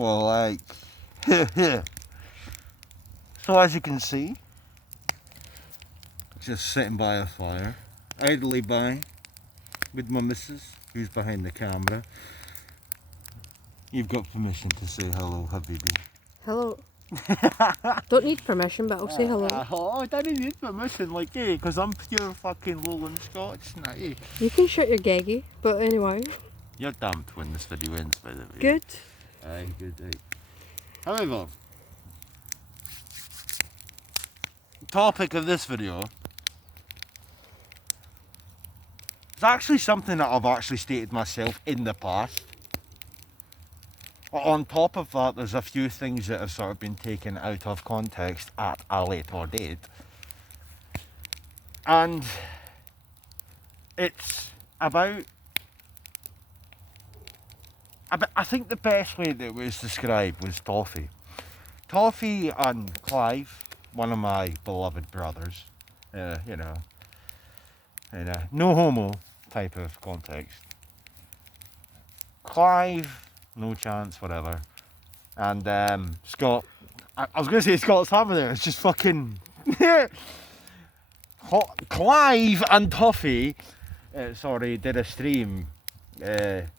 Well, like, so as you can see, just sitting by a fire, idly by, with my missus, who's behind the camera. You've got permission to say hello, Habibi. Hello. Don't need permission, but I'll say hello. Oh, I didn't need permission, like, eh, because I'm pure fucking Lowland Scots, now, eh. You can shut your geggy, but anyway. You're damned when this video ends, by the way. Good. Aye, good, aye. However, topic of this video is actually something that I've actually stated myself in the past. On top of that, there's a few things that have sort of been taken out of context at a later date. And it's about, I think the best way that it was described was Toffee. Toffee and Clive, one of my beloved brothers, you know, in a no homo type of context. Clive, no chance, whatever. And Scott, I was going to say Scott's having it, it's just fucking... Clive and Toffee, did a stream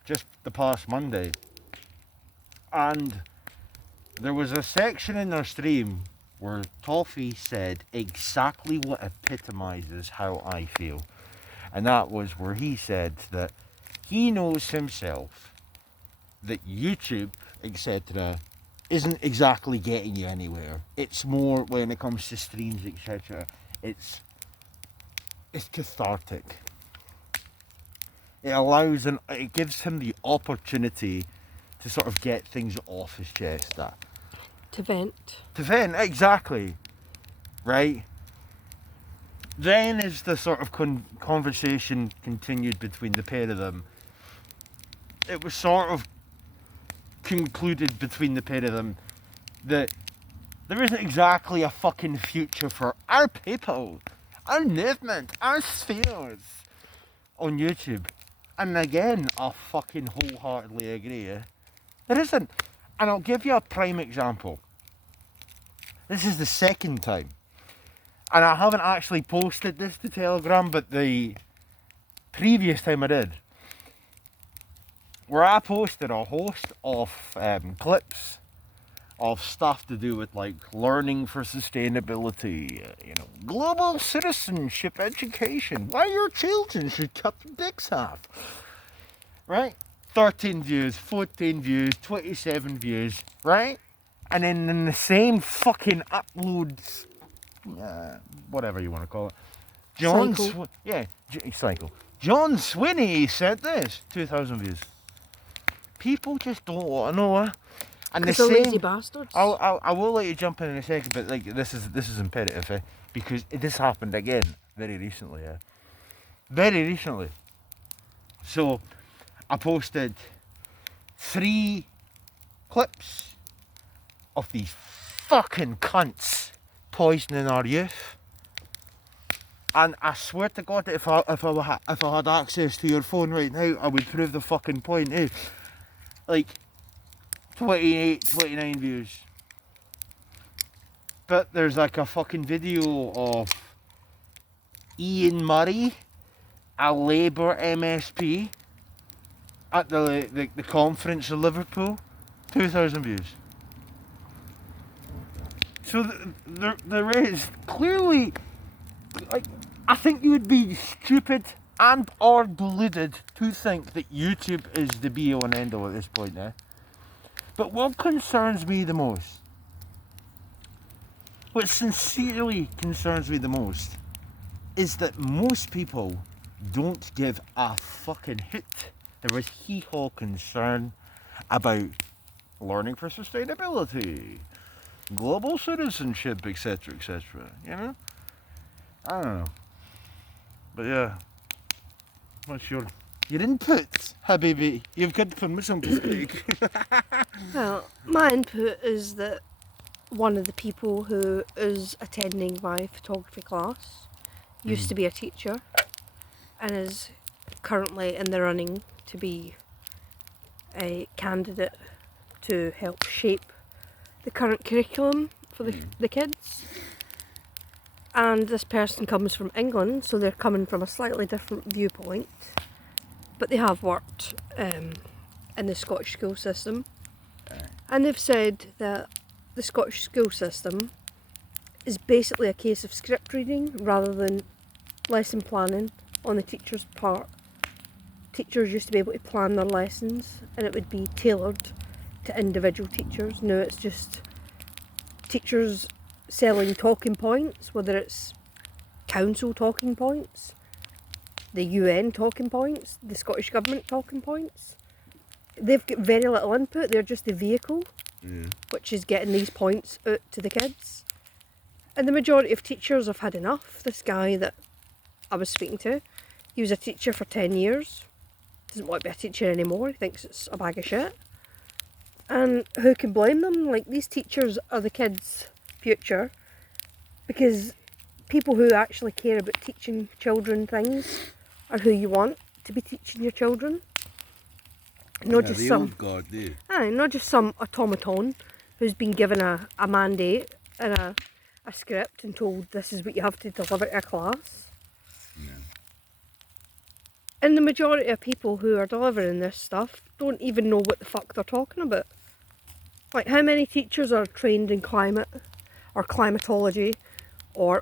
just the past Monday. And there was a section in their stream where Toffee said exactly what epitomizes how I feel. And that was where he said that he knows himself that YouTube, etc., isn't exactly getting you anywhere. It's more when it comes to streams, etc. It's cathartic. It gives him the opportunity to sort of get things off his chest. To vent. To vent, exactly. Right? Then as the sort of conversation continued between the pair of them, it was sort of concluded between the pair of them that there isn't exactly a fucking future for our people, our movement, our spheres on YouTube. And again, I fucking wholeheartedly agree. There isn't. And I'll give you a prime example. This is the second time. And I haven't actually posted this to Telegram, but the previous time I did, where I posted a host of clips of stuff to do with like learning for sustainability, global citizenship education, why your children should cut their dicks off, right? 13 views, 14 views, 27 views, right? And then in the same fucking uploads, whatever you want to call it, cycle. John Swinney sent this, 2,000 views. People just don't want to know. And the same, lazy bastards. I will let you jump in a second, but like this is imperative, because this happened again very recently. Very recently. So I posted 3 clips of these fucking cunts poisoning our youth. And I swear to God, if I had access to your phone right now, I would prove the fucking point. Like 28, 29 views. But there's like a fucking video of Ian Murray, a Labour MSP, at the conference in Liverpool, 2,000 views. So there is clearly, like, I think you would be stupid and or deluded to think that YouTube is the be all and end all at this point now. But what concerns me the most, what sincerely concerns me the most, is that most people don't give a fucking hoot. There is hee-haw concern about learning for sustainability, global citizenship, etc., etc. I don't know. But yeah, what's your input, Habibi? You've got permission to speak. Well, my input is that one of the people who is attending my photography class used to be a teacher and is currently in the running to be a candidate to help shape the current curriculum for the kids. And this person comes from England, so they're coming from a slightly different viewpoint. But they have worked in the Scottish school system. And they've said that the Scottish school system is basically a case of script reading rather than lesson planning on the teacher's part. Teachers used to be able to plan their lessons and it would be tailored to individual teachers. Now it's just teachers selling talking points, whether it's council talking points, the UN talking points, the Scottish Government talking points. They've got very little input, they're just the vehicle, which is getting these points out to the kids. And the majority of teachers have had enough. This guy that I was speaking to, he was a teacher for 10 years, doesn't want to be a teacher anymore, he thinks it's a bag of shit. And who can blame them? Like, these teachers are the kids' future, because people who actually care about teaching children things are who you want to be teaching your children. Not just some God, not just some automaton who's been given a mandate and a script and told this is what you have to deliver to a class. Yeah. And the majority of people who are delivering this stuff don't even know what the fuck they're talking about. Like, how many teachers are trained in climate or climatology or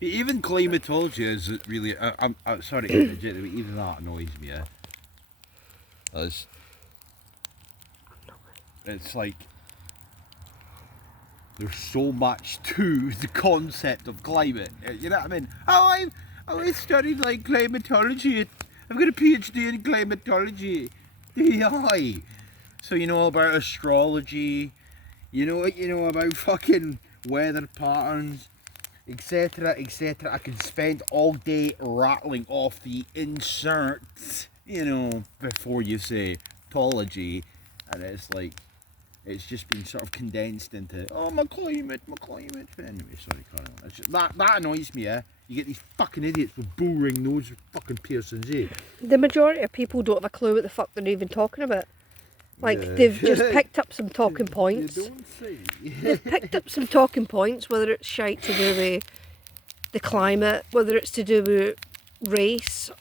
even climatology is really. I'm sorry, even that annoys me. It's like there's so much to the concept of climate. You know what I mean? I studied like climatology. I've got a PhD in climatology. Yeah. So you know about astrology, you know about fucking weather patterns, etc, etc. I can spend all day rattling off the inserts, before you say tology, and it's like, it's just been sort of condensed into, my climate. But anyway, sorry, carry on. It's just, that annoys me, You get these fucking idiots with bullring nose fucking piercings, The majority of people don't have a clue what the fuck they're even talking about. Like, they've just picked up some talking points. You don't say. They've picked up some talking points, whether it's shite to do with the climate, whether it's to do with race,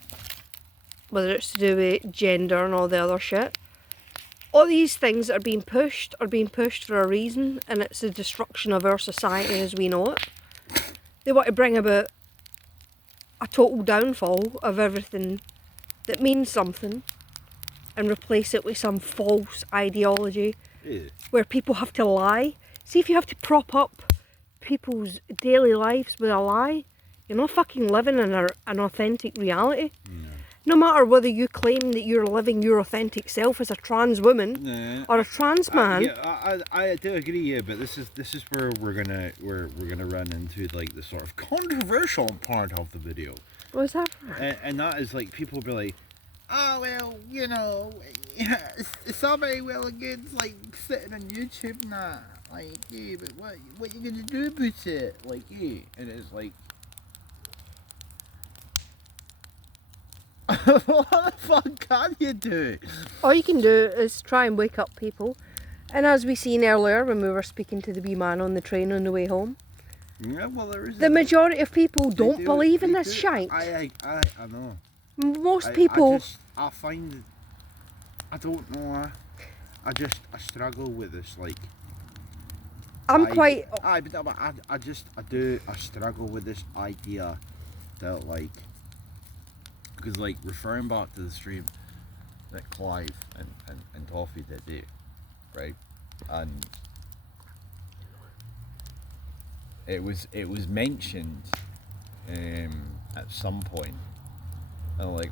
whether it's to do with gender and all the other shit. All these things that are being pushed for a reason, and it's the destruction of our society as we know it. They want to bring about a total downfall of everything that means something and replace it with some false ideology where people have to lie. See, if you have to prop up people's daily lives with a lie, you're not fucking living in an authentic reality. No matter whether you claim that you're living your authentic self as a trans woman or a trans man. I do agree, but this is where we're gonna run into like the sort of controversial part of the video. What's that? And that is like, people will be like, oh well, it's all very well and good, like sitting on YouTube and that, like, yeah, but what you gonna do about it, like, yeah, and it's like, what the fuck can you do? All you can do is try and wake up people. And as we seen earlier when we were speaking to the wee man on the train on the way home, yeah, well, there is the majority of people don't believe in this shite. I know. Most people... I find, I don't know, I struggle with this, like... I struggle with this idea that, like, because, like, referring back to the stream that Clive and Toffee did do, right? And it was mentioned at some point, and like,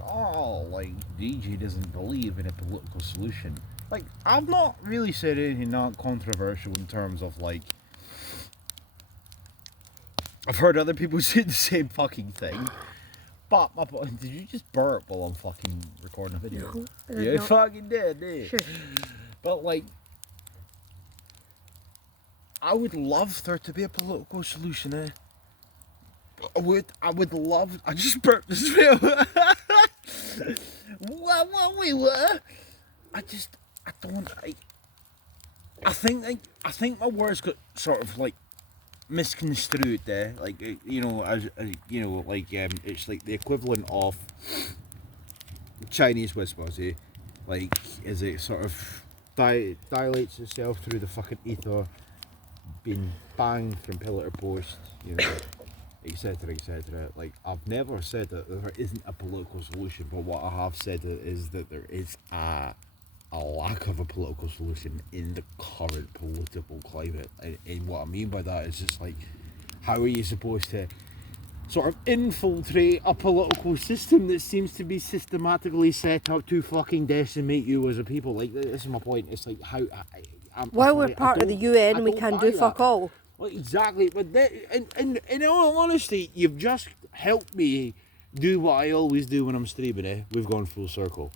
like, DJ doesn't believe in a political solution. Like, I've not really said anything not controversial in terms of, like, I've heard other people say the same fucking thing. But did you just burp while I'm fucking recording a video? No, yeah, you fucking did, Sure. But, like, I would love there to be a political solution, I would love. I just burped as well. What? I don't. I think my words got sort of like misconstrued there, like you know, as you know, like it's like the equivalent of Chinese whispers, eh? Like, as it sort of dilates itself through the fucking ether, being banged from pillar to post, you know, etc., etc. Like, I've never said that there isn't a political solution, but what I have said is that there is a lack of a political solution in the current political climate. And what I mean by that is just like, how are you supposed to sort of infiltrate a political system that seems to be systematically set up to fucking decimate you as a people? Like, this is my point. It's like, how... While we're part of the UN, we can do fuck all. Well, exactly, but in all honesty, you've just helped me do what I always do when I'm streaming, eh? We've gone full circle.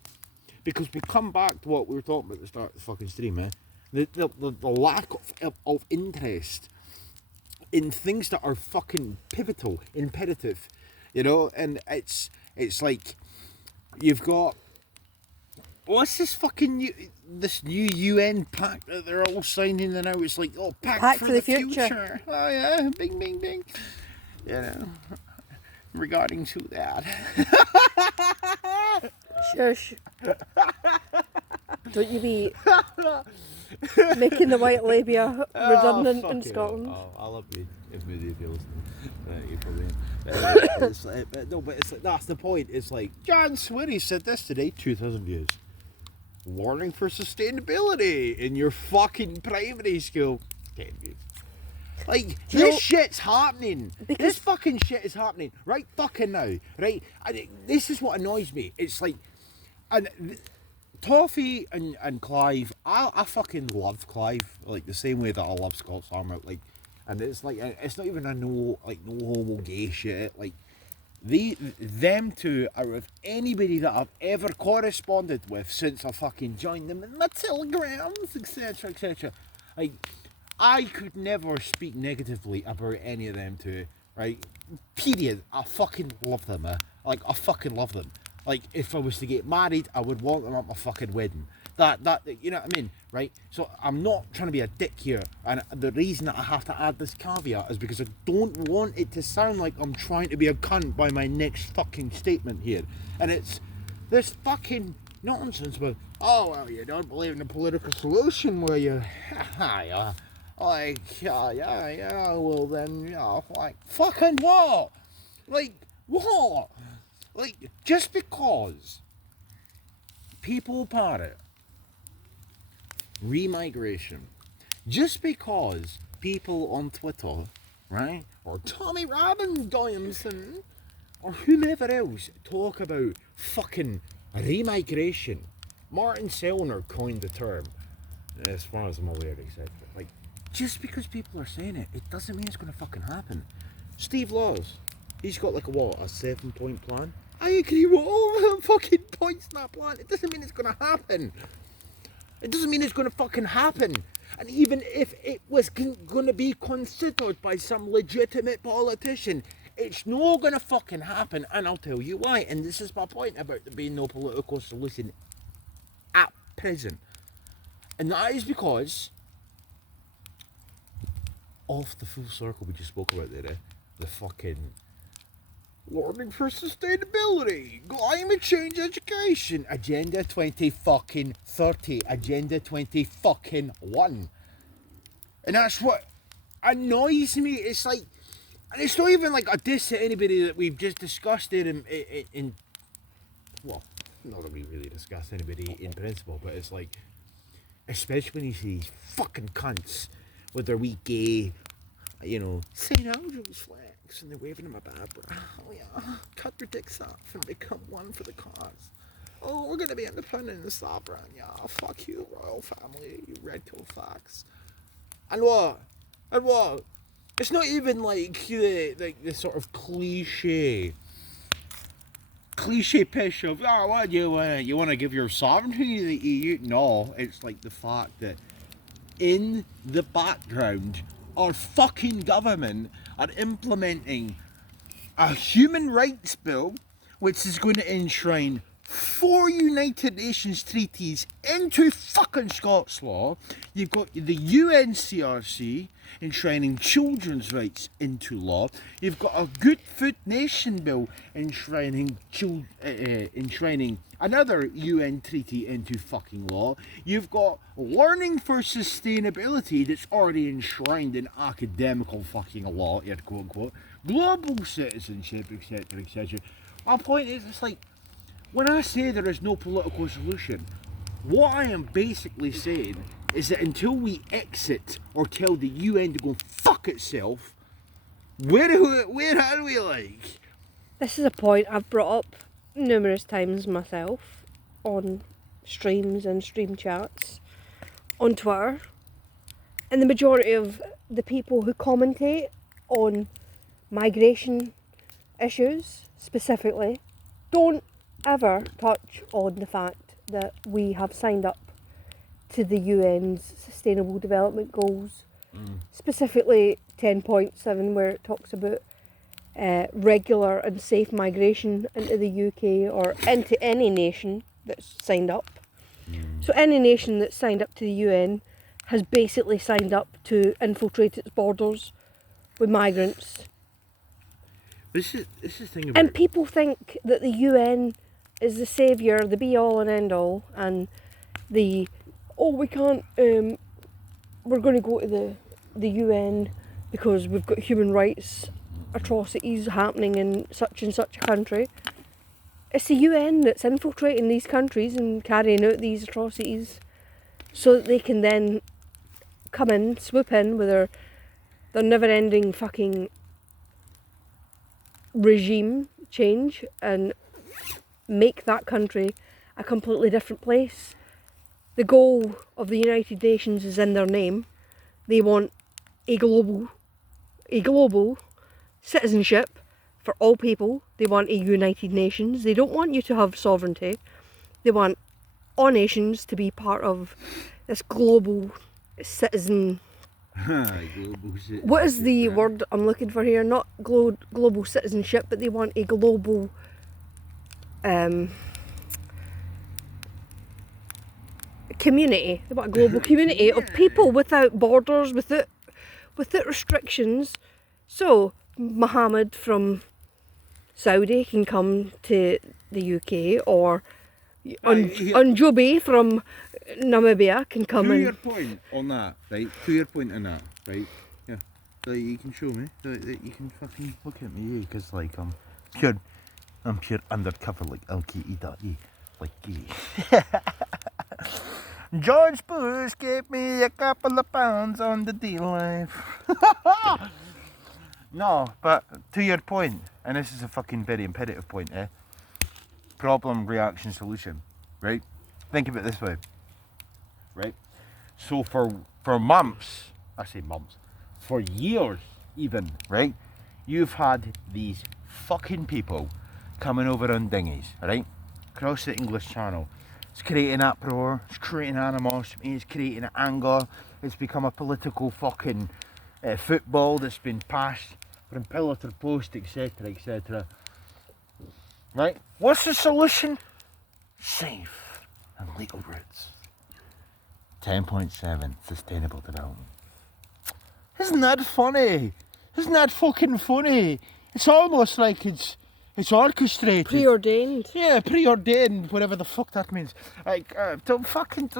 Because we come back to what we were talking about at the start of the fucking stream, eh? The lack of interest in things that are fucking pivotal, imperative, you know? And it's like, you've got... What's this fucking this new UN pact that they're all signing now? It's like, oh, pact for the future. Oh yeah, bing, bing, bing. You know, regarding to that. Shush. Don't you be making the white labia redundant in Scotland. Oh, I love you. If maybe you're listening, you probably. It's like, no, but it's like, that's the point. It's like John Sweeney said this today. 2,000 views. Warning for sustainability in your fucking primary school. 10 views. Like, this shit's happening. This fucking shit is happening right fucking now, right? And this is what annoys me. It's like, and Toffee and Clive, I fucking love Clive, like the same way that I love Scott's Armour. Like, and it's like, it's not even a no homo gay shit. Like, them two are with anybody that I've ever corresponded with since I fucking joined them in my telegrams, etc., etc. Like, I could never speak negatively about any of them two, right? Period. I fucking love them, Like, I fucking love them. Like, if I was to get married, I would want them at my fucking wedding. That, you know what I mean, right? So I'm not trying to be a dick here, and the reason that I have to add this caveat is because I don't want it to sound like I'm trying to be a cunt by my next fucking statement here. And it's this fucking nonsense about, oh, well, you don't believe in a political solution, will you? Yeah, well then, yeah, like, fucking what? Like, what? Like, just because people parrot remigration, just because people on Twitter, right, or Tommy Robinson, or whomever else talk about fucking remigration. Martin Sellner coined the term, as far as I'm aware, etc. Like, just because people are saying it, it doesn't mean it's going to fucking happen. Steve Laws, he's got like a 7-point plan. I agree with all the fucking points in that plan. It doesn't mean it's going to happen. It doesn't mean it's going to fucking happen. And even if it was going to be considered by some legitimate politician, it's not going to fucking happen. And I'll tell you why. And this is my point about there being no political solution at present. And that is because of the full circle we just spoke about there, the fucking warning for sustainability, climate change education, Agenda 2030, Agenda 2021. And that's what annoys me. It's like, and it's not even like a diss to anybody that we've just discussed it in well, not that we really discussed anybody in principle, but it's like, especially when you see these fucking cunts with their wee gay, you know, St. Andrew's flags, and they're waving them about. Oh yeah, cut your dicks off and become one for the cause. Oh, we're gonna be independent and sovereign. Yeah, fuck you, royal family, you red-tailed fox. And what? And what? It's not even like the sort of cliche pish of, oh, what you want to give your sovereignty to the EU? No, it's like the fact that in the background, our fucking government are implementing a human rights bill which is going to enshrine 4 United Nations treaties into fucking Scots law. You've got the UNCRC enshrining children's rights into law. You've got a Good Food Nation bill enshrining another UN treaty into fucking law. You've got learning for sustainability that's already enshrined in academical fucking law, quote unquote. Global citizenship, etc., etc. My point is, it's like, when I say there is no political solution, what I am basically saying is that until we exit or tell the UN to go fuck itself, where are we like? This is a point I've brought up numerous times myself on streams and stream chats on Twitter, and the majority of the people who commentate on migration issues specifically don't ever touch on the fact that we have signed up to the UN's Sustainable Development Goals, specifically 10.7, where it talks about regular and safe migration into the UK or into any nation that's signed up. So any nation that's signed up to the UN has basically signed up to infiltrate its borders with migrants. This is the thing about And people think that the UN is the saviour, the be all and end all, and we can't, we're going to go to the UN because we've got human rights atrocities happening in such and such a country. It's the UN that's infiltrating these countries and carrying out these atrocities so that they can then come in, swoop in with their never-ending fucking regime change and make that country a completely different place. The goal of the United Nations is in their name. They want a global citizenship for all people. They want a United Nations. They don't want you to have sovereignty. They want all nations to be part of this global citizen. What is the word I'm looking for here? Not global citizenship, but they want a global community. They want a global community of people without borders, without restrictions. So Mohammed from Saudi can come to the UK, or Unjobi from Namibia can come in. To your point on that, right? To your point on that, right? Yeah. That you can show me. That you can fucking Look at me, because like I'm pure undercover, like LKE.E, like E. George Bush gave me a couple of pounds on the D-Life. No, but to your point, and this is a fucking very imperative point, problem, reaction, solution, right? Think of it this way, right? So for months, I say months, for years even, right? You've had these fucking people coming over on dinghies, right? Across the English Channel. It's creating uproar, it's creating animosity, it's creating anger, it's become a political fucking football that's been passed from pillar to post, etc, etc. Right? What's the solution? Safe and legal routes. 10.7, sustainable development. Isn't that funny? Isn't that fucking funny? It's almost like it's orchestrated. Preordained. Yeah, preordained, whatever the fuck that means. Like, don't fucking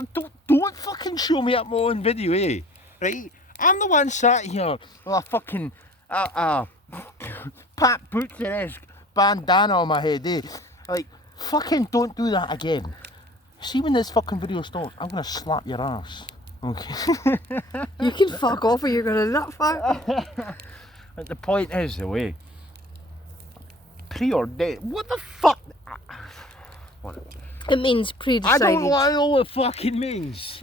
show me up my own video, right? I'm the one sat here with a fucking Pat Butcher-esque bandana on my head, Like, fucking don't do that again. See, when this fucking video starts, I'm gonna slap your ass. Okay. You can fuck off or you're gonna nut fuck. But the point is, preordained. What the fuck? Whatever. It means I pre-decided. don't know what it fucking means.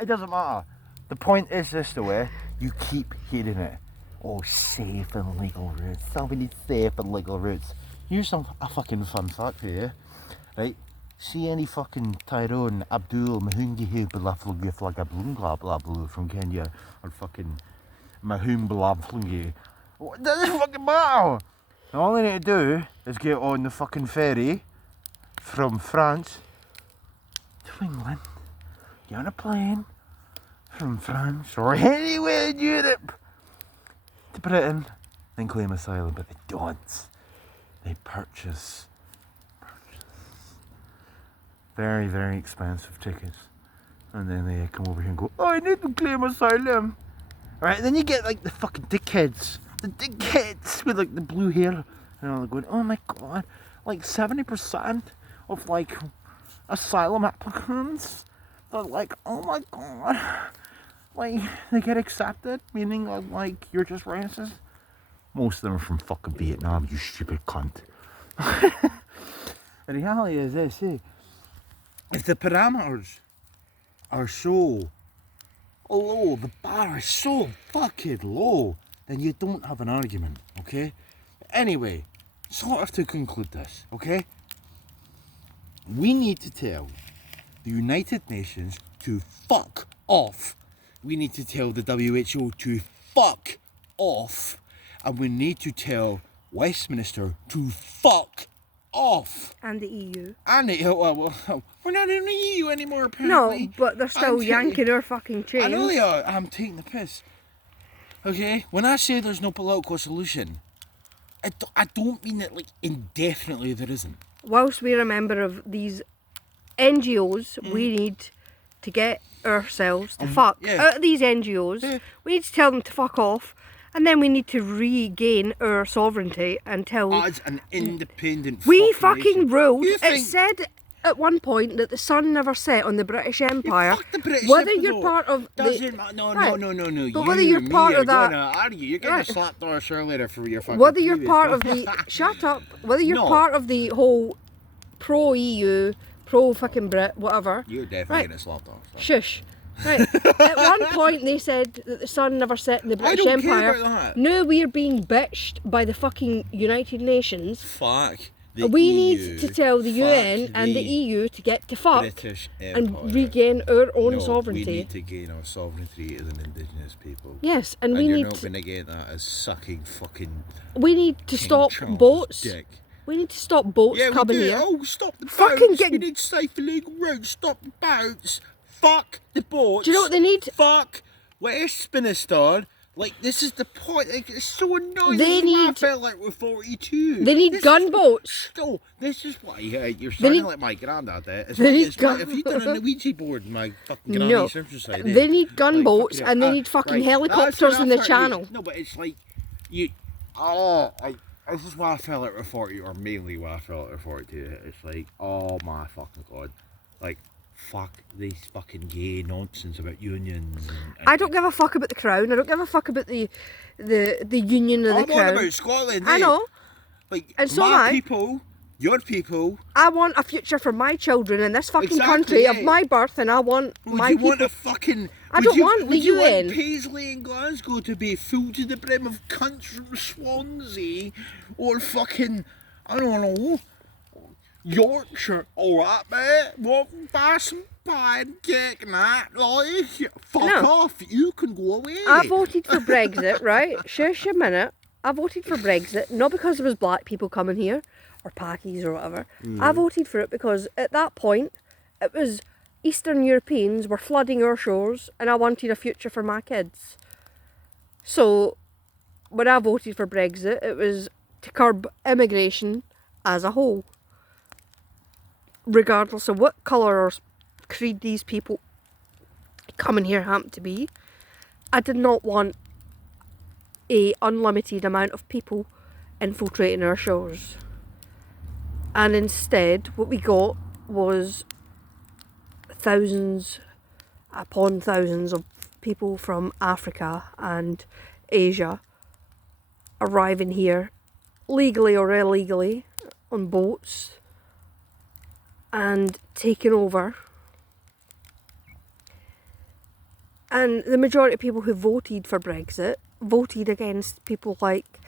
It doesn't matter. The point is this, you keep hearing it. Oh, safe and legal routes. Somebody safe and legal routes. Here's a fucking fun fact for you, right? See any fucking Tyrone Abdul Mahungi blah blah blah from Kenya, or fucking Mahum Blabflungi. What does it fucking matter? All I need to do is get on the fucking ferry from France to England. Get on a plane from France or anywhere in Europe to Britain and claim asylum, but they don't. They purchase very, very expensive tickets, and then they come over here and go, oh, I need to claim asylum. Alright, then you get like the fucking dickheads with like the blue hair, and all going, oh my god, like 70% of like asylum applicants are like, oh my god, like they get accepted, meaning like you're just racist. Most of them are from fucking Vietnam, you stupid cunt. The reality is this, if the parameters are so low, the bar is so fucking low, then you don't have an argument, okay? Anyway, sort of to conclude this, okay? We need to tell the United Nations to fuck off. We need to tell the WHO to fuck off. And we need to tell Westminster to fuck off. And the EU. And we're not in the EU anymore, apparently. No, but they're still yanking our fucking chains. I know they are. I'm taking the piss. Okay? When I say there's no political solution, I don't mean it like indefinitely there isn't. Whilst we're a member of these NGOs, we need to get ourselves to fuck out of these NGOs. Yeah. We need to tell them to fuck off. And then we need to regain our sovereignty and tell... As an independent we fucking fucking nation. ruled. You It think- said at one point that the sun never set on the British Empire. Fuck the British Whether Empire, you're though. part of Doesn't the... matter. No. But whether you're part of that... Gonna argue. You're getting Right. slapped on a show later for your fucking Whether you're previous part of comment. the... Shut up. Whether you're No. part of the whole pro-EU, pro-fucking Brit, whatever. You're definitely Right. getting slapped on. So. Shush. Right. At one point they said that the sun never set in the British don't care Empire. about that. Now we're being bitched by the fucking United Nations. Fuck the We EU. need to tell the Fuck UN and the EU to get to fuck British Empire. and regain our own No, sovereignty. we need to gain our sovereignty as an indigenous people. Yes, and And we you're need not to, going to get that as sucking fucking we need to King stop Charles' boats. dick. We need to stop boats Yeah, coming we do. here. Oh, stop the Fucking boats. get- We need safe illegal routes. Stop the boats. Fuck the boats. Do you know what they need? Fuck Westminster. Like, this is the point. Like, it's so annoying. They This is what I need- felt like with 42. They need This is- gunboats. Oh, this is why you're sounding need- like my granddad there. It's they like, need it's like, gun- if you done a Ouija board in my fucking granny No, surface side, they need gunboats fucking and they hell. need fucking Right, helicopters that's in the enough for channel. you. No, but it's like, this is why I felt like with 40, or mainly why I felt like with 42. It's like, oh my fucking god. Like, fuck this fucking gay nonsense about unions. And I don't give a fuck about the crown. I don't give a fuck about the union of the I'm on crown. about Scotland. I eh? know. Like, And so am my I. people, your people. I want a future for my children in this fucking Exactly, country of yeah. my birth, and I want Would my you people. want a fucking... I would don't you- want the would you UN. want Paisley and Glasgow to be full to the brim of cunts from Swansea? Or fucking, I don't know, Yorkshire? Alright, mate, what fast and pancake and that, like, fuck No. off, you can go away. I voted for Brexit, right? Shush a minute. I voted for Brexit, not because there was black people coming here, or Pakis or whatever. I voted for it because at that point, it was Eastern Europeans were flooding our shores, and I wanted a future for my kids. So, when I voted for Brexit, it was to curb immigration as a whole. Regardless of what colour or creed these people coming here happen to be. I did not want a unlimited amount of people infiltrating our shores. And instead, what we got was thousands upon thousands of people from Africa and Asia arriving here, legally or illegally, on boats and taking over. And the majority of people who voted for Brexit voted against people like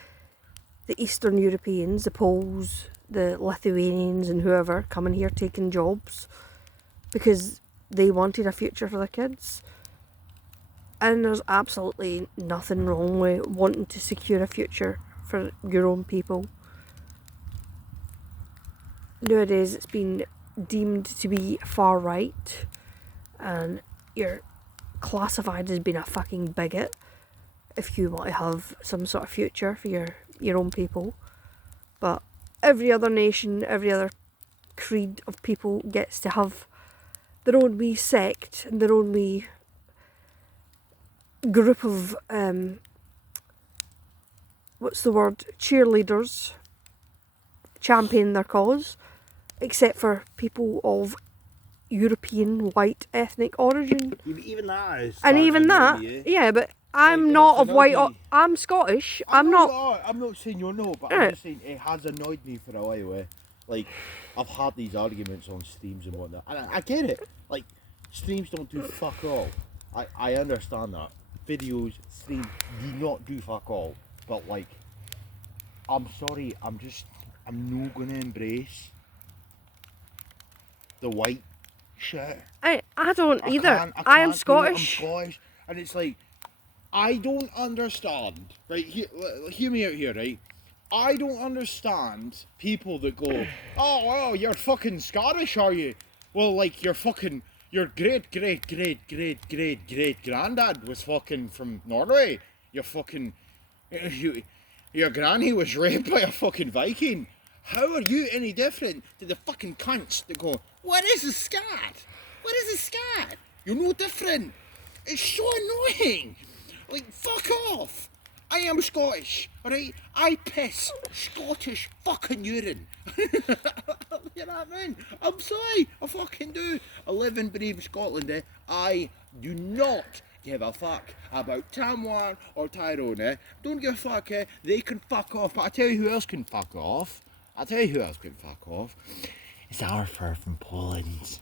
the Eastern Europeans, the Poles, the Lithuanians and whoever coming here taking jobs because they wanted a future for their kids. And there's absolutely nothing wrong with wanting to secure a future for your own people. nowadays it's been deemed to be far right, and you're classified as being a fucking bigot if you want to have some sort of future for your own people. But every other nation, every other creed of people gets to have their own wee sect and their own wee group of cheerleaders champion their cause, except for people of European white ethnic origin. Even that is. And even that, yeah, but I'm Like, not it's of white. annoyed me. I'm Scottish. I I'm know not. you are. I'm not saying you're not, but Right. I'm just saying it has annoyed me for a while. Like, I've had these arguments on streams and whatnot, and I get it. Like, streams don't do fuck all. I understand that. Videos, streams do not do fuck all. But like, I'm sorry. I'm not gonna embrace the white shit. I don't either. can't- I am can't do it. Scottish. I'm Scottish, and it's like, I don't understand. Right, hear me out here, right? I don't understand people that go, oh, well, you're fucking Scottish, are you? Well, like, your great granddad was fucking from Norway. Your granny was raped by a fucking Viking. How are you any different to the fucking cunts that go, what is a scat? What is a scat? You're no different. It's so annoying. Like, fuck off. I am Scottish, alright? I piss Scottish fucking urine. You know what I mean? I'm sorry, I fucking do. I live and breathe Scotland, eh? I do not give a fuck about Tamworth or Tyrone, eh? Don't give a fuck, eh? They can fuck off, but I tell you who else can fuck off. It's Arthur from Poland.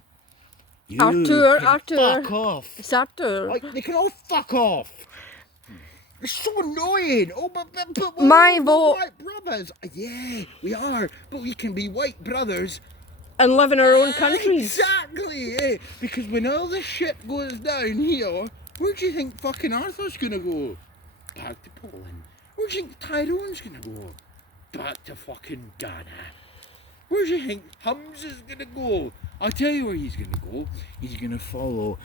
You Arthur, can Arthur. fuck off. It's Arthur. Like, they can all fuck off. It's so annoying. Oh, but My we're vote. white brothers. Yeah, we are. But we can be white brothers. And live in our own countries. Exactly. Eh? Because when all this shit goes down here, where do you think fucking Arthur's gonna go? Back to Poland. Where do you think Tyrone's gonna go? Back to fucking Ghana. Where do you think Hamza's gonna go? I'll tell you where he's gonna go. He's gonna follow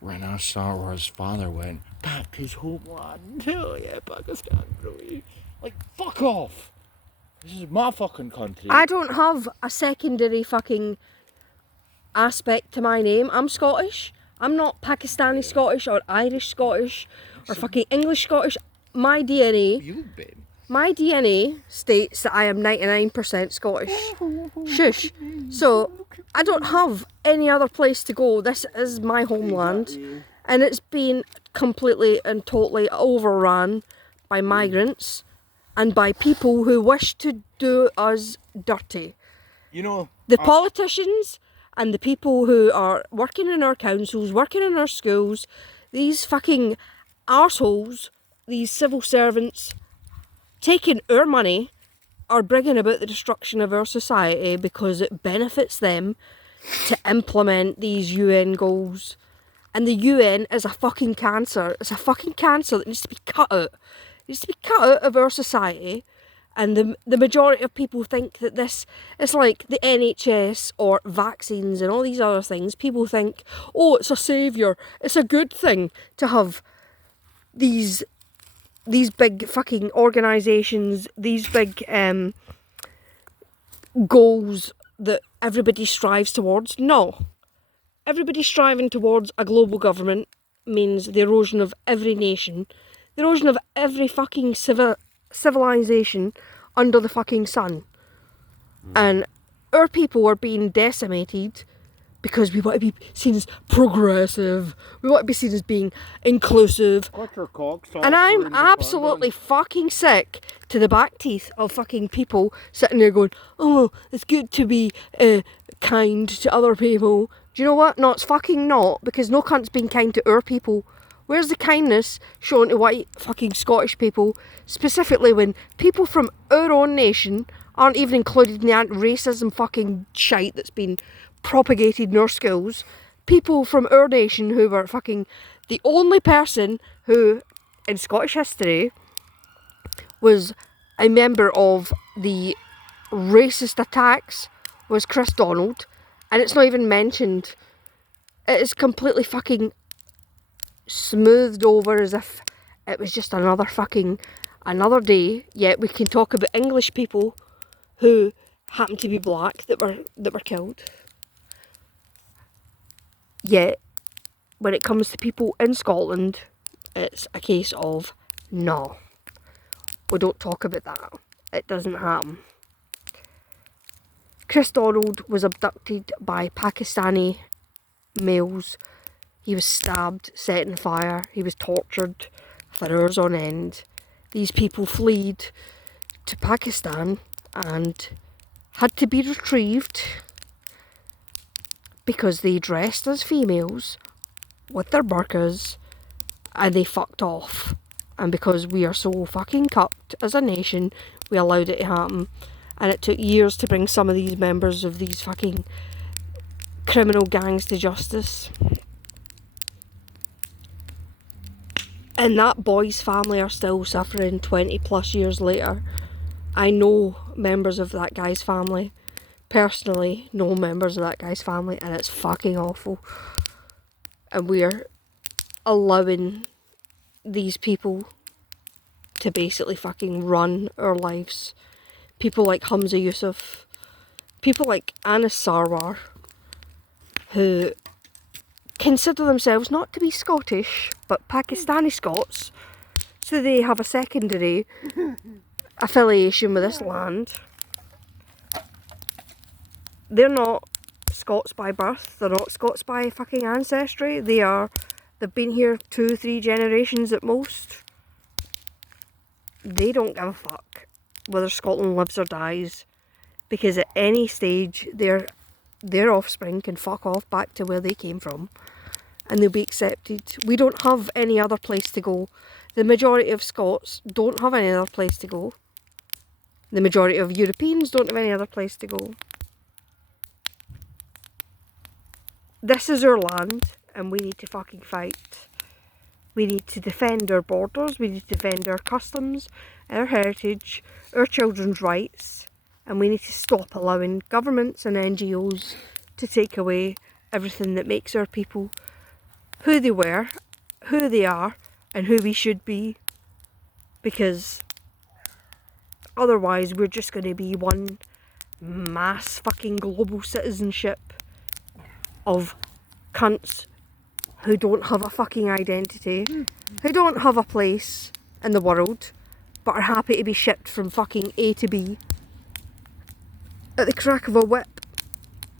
when our Star Wars father went back to his homeland. Hell yeah, Pakistan, bro. Like, fuck off. This is my fucking country. I don't have a secondary fucking aspect to my name. I'm Scottish. I'm not Pakistani Scottish or Irish Scottish or fucking English Scottish. My DNA You've been. My DNA states that I am 99% Scottish. Shush. So, I don't have any other place to go. This is my homeland. And it's been completely and totally overrun by migrants and by people who wish to do us dirty. You know, The politicians and the people who are working in our councils, working in our schools, these fucking arseholes, these civil servants, taking our money are bringing about the destruction of our society because it benefits them to implement these UN goals. And the UN is a fucking cancer. It's a fucking cancer that needs to be cut out. It needs to be cut out of our society. And the majority of people think that this is like the NHS or vaccines and all these other things. People think, oh, it's a saviour. It's a good thing to have these big fucking organisations, these big goals that everybody strives towards. No. Everybody striving towards a global government means the erosion of every nation, the erosion of every fucking civilization under the fucking sun. And our people are being decimated because we want to be seen as progressive, we want to be seen as being inclusive. And I'm absolutely fucking sick to the back teeth of fucking people sitting there going, oh, it's good to be kind to other people. Do you know what? No, it's fucking not, because no cunt's being kind to our people. Where's the kindness shown to white fucking Scottish people, specifically when people from our own nation aren't even included in the anti-racism fucking shite that's been propagated in our schools? People from our nation who were fucking the only person who, in Scottish history, was a member of the racist attacks was Chris Donald, and it's not even mentioned. It is completely fucking smoothed over as if it was just another day. Yet we can talk about English people who happen to be black that were killed. Yet when it comes to people in Scotland, it's a case of no. We don't talk about that. It doesn't happen. Chris Donald was abducted by Pakistani males. He was stabbed, set on fire. He was tortured for hours on end. These people fled to Pakistan and had to be retrieved because they dressed as females with their burqas and they fucked off. And because we are so fucking cucked as a nation, we allowed it to happen. And it took years to bring some of these members of these fucking criminal gangs to justice. And that boy's family are still suffering 20 plus years later. I know members of that guy's family. Personally, know members of that guy's family, and it's fucking awful. And we're allowing these people to basically fucking run our lives. People like Hamza Yusuf, people like Anas Sarwar, who consider themselves not to be Scottish, but Pakistani Scots, so they have a secondary affiliation with this land. They're not Scots by birth, they're not Scots by fucking ancestry, they've been here 2-3 generations at most. They don't give a fuck whether Scotland lives or dies, because at any stage their offspring can fuck off back to where they came from and they'll be accepted. We don't have any other place to go. The majority of Scots don't have any other place to go. The majority of Europeans don't have any other place to go. This is our land and we need to fucking fight. We need to defend our borders, we need to defend our customs, our heritage, our children's rights, and we need to stop allowing governments and NGOs to take away everything that makes our people who they were, who they are, and who we should be. Because otherwise we're just going to be one mass fucking global citizenship of cunts who don't have a fucking identity, who don't have a place in the world, but are happy to be shipped from fucking A to B at the crack of a whip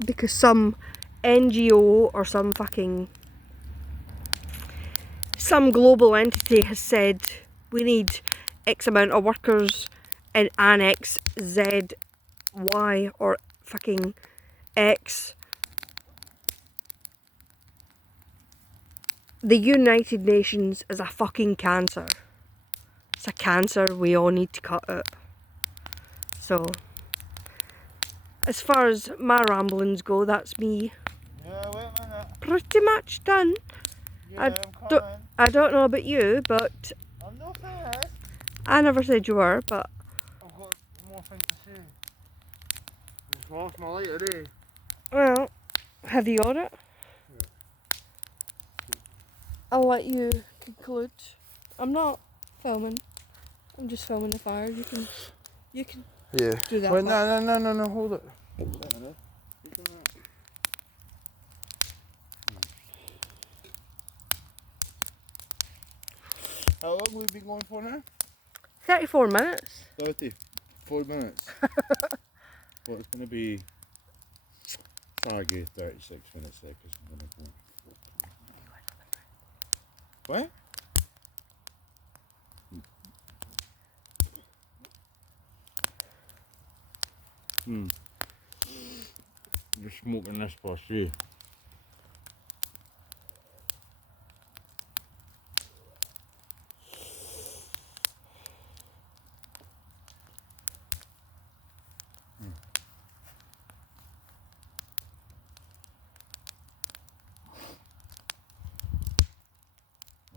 because some NGO or some global entity has said we need X amount of workers in Annex Z, Y or fucking X. The United Nations is a fucking cancer. It's a cancer we all need to cut out. So, as far as my ramblings go, that's me. Yeah, wait a minute. Pretty much done. Yeah, I'm coming. I don't know about you, but I'm not finished. I never said you were, but I've got more things to say. Just lost my lighter, eh? well, have you got it? I'll let you conclude. I'm not filming. I'm just filming the fire. You can Yeah. do that. Wait, part. no, hold it. How long have we been going for now? 34 minutes. 34 minutes. Well, it's going to be saggy 36 minutes there because I'm going to go. What? Just smoking this for see.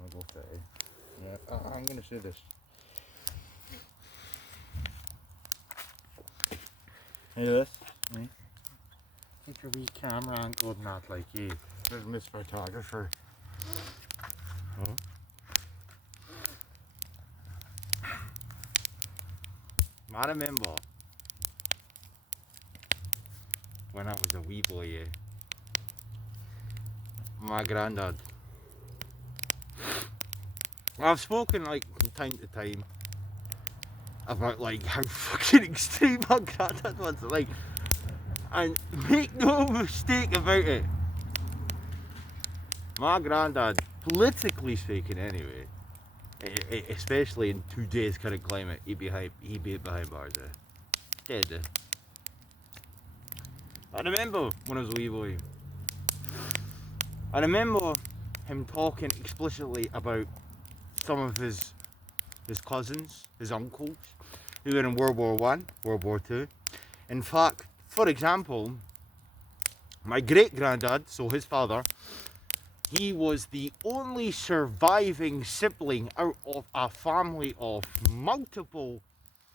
I'll go 30. Yeah, I'm going to say this. Hey, this. Me. Take your wee camera angle and that like you. There's Miss Photographer. Oh. I remember when I was a wee boy, my granddad. I've spoken like from time to time about like how fucking extreme my granddad was, like, and make no mistake about it, my granddad, politically speaking anyway, especially in today's current climate, he'd be behind bars, dead. I remember when I was a wee boy, I remember him talking explicitly about some of his cousins, his uncles, who were in World War One, World War Two. In fact, for example, my great granddad, so his father, he was the only surviving sibling out of a family of multiple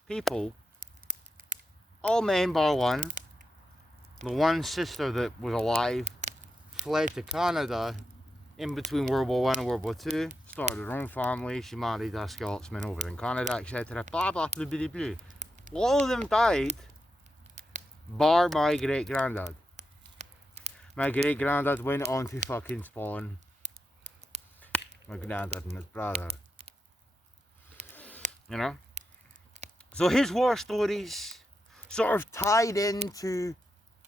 people, all men bar one. The one sister that was alive fled to Canada in between World War One and World War Two, started her own family, she married a Scotsman over in Canada, etc. Blah blah blah blah blah. All of them died, bar my great granddad. My great granddad went on to fucking spawn my granddad and his brother. You know? So his war stories sort of tied into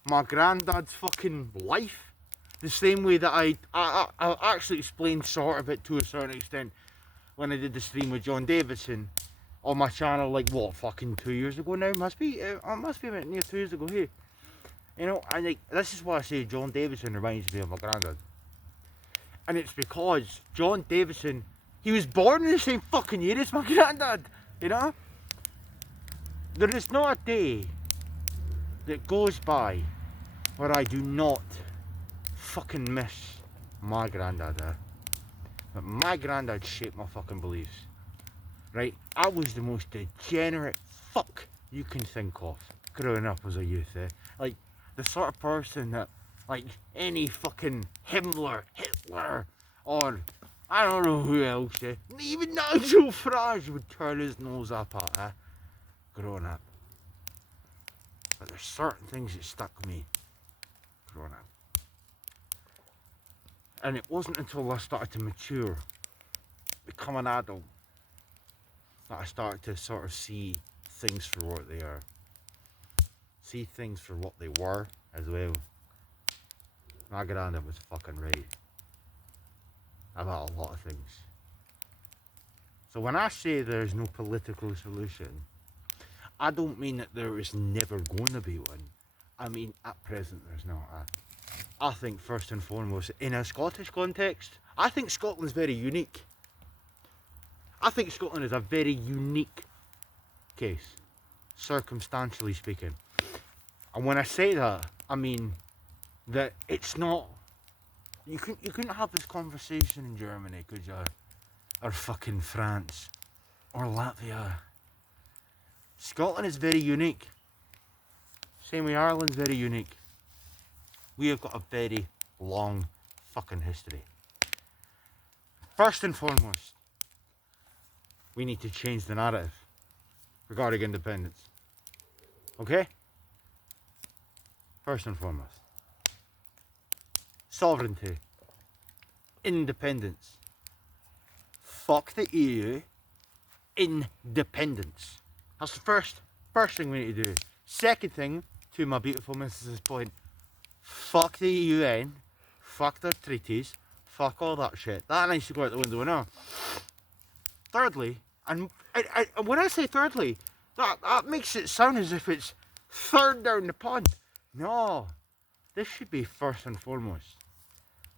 my granddad's fucking life. The same way that I actually explained sort of it to a certain extent when I did the stream with John Davidson on my channel, like what, fucking 2 years ago now? Must be about near 2 years ago here. You know, and like, this is why I say John Davidson reminds me of my granddad. And it's because John Davidson, he was born in the same fucking year as my granddad, you know? There is not a day that goes by where I do not fucking miss my granddad. But my granddad shaped my fucking beliefs. Right? I was the most degenerate fuck you can think of growing up as a youth. Like, the sort of person that, like, any fucking Hitler, or I don't know who else, even Nigel Farage would turn his nose up at, growing up. But there's certain things that stuck with me growing up. And it wasn't until I started to mature, become an adult, that I started to sort of see things for what they are. See things for what they were as well. My granddad was fucking right about a lot of things. So when I say there's no political solution, I don't mean that there is never going to be one. I mean, at present there's not. I think first and foremost, in a Scottish context, I think Scotland's very unique. I think Scotland is a very unique case, circumstantially speaking. And when I say that, I mean that it's not, you couldn't have this conversation in Germany, could you? Or fucking France, or Latvia. Scotland is very unique. Same way Ireland's very unique. We have got a very long fucking history. First and foremost, we need to change the narrative regarding independence. Okay? First and foremost. Sovereignty. Independence. Fuck the EU. Independence. That's the first thing we need to do. Second thing, to my beautiful missus's point, fuck the UN, fuck their treaties, fuck all that shit. That needs to go out the window now. Thirdly, and when I say thirdly, that makes it sound as if it's third down the pond. No, this should be first and foremost.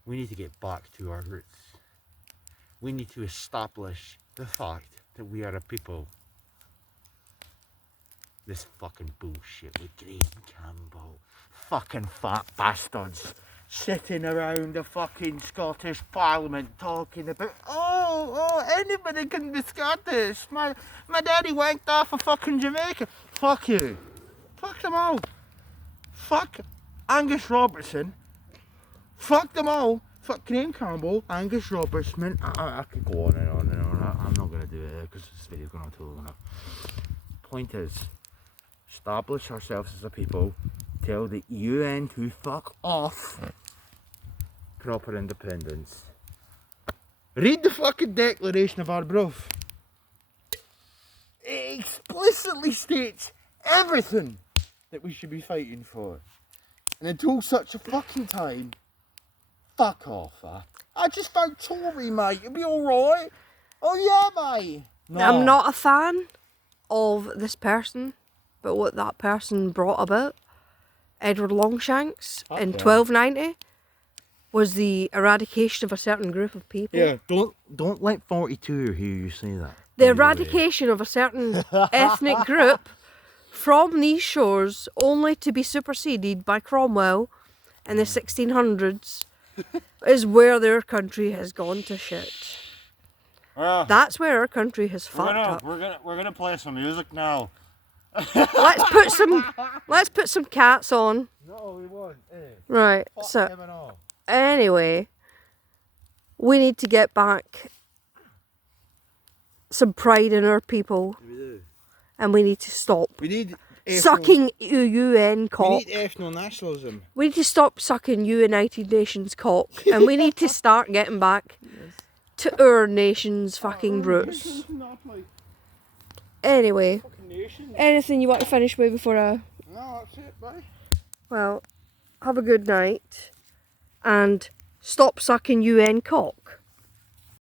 We need to get back to our roots. We need to establish the fact that we are a people. This fucking bullshit with Graham Campbell. Fucking fat bastards sitting around the fucking Scottish Parliament talking about, oh, anybody can be Scottish. My daddy wanked off of fucking Jamaica. Fuck you. Fuck them all. Fuck Angus Robertson. Fuck them all. Fuck Graham Campbell, Angus Robertson. I could go on and on and on. I'm not going to do it because this video's going on too long enough. Point is, establish ourselves as a people. Tell the UN to fuck off. Proper independence. Read the fucking Declaration of Arbroath. It explicitly states everything that we should be fighting for. And until such a fucking time, fuck off, I just found Tory, mate. You'll be alright. Oh yeah, mate. No. I'm not a fan of this person, but what that person brought about, Edward Longshanks in 1290, was the eradication of a certain group of people. Yeah, don't let 42 hear you say that. The eradication of a certain ethnic group from these shores, only to be superseded by Cromwell in the 1600s, is where their country has gone to shit. That's where our country has fucked up. We're gonna play some music now. Let's put some cats on. No, we won't. Right. So anyway, we need to get back some pride in our people. We do. And we need to stop We need sucking UN cock. We need ethno-nationalism. We need to stop sucking United Nations cock, and we need to start getting back to our nation's fucking roots. Anyway, anything you want to finish with before I... No, that's it, bye. Well, have a good night, and stop sucking UN cock.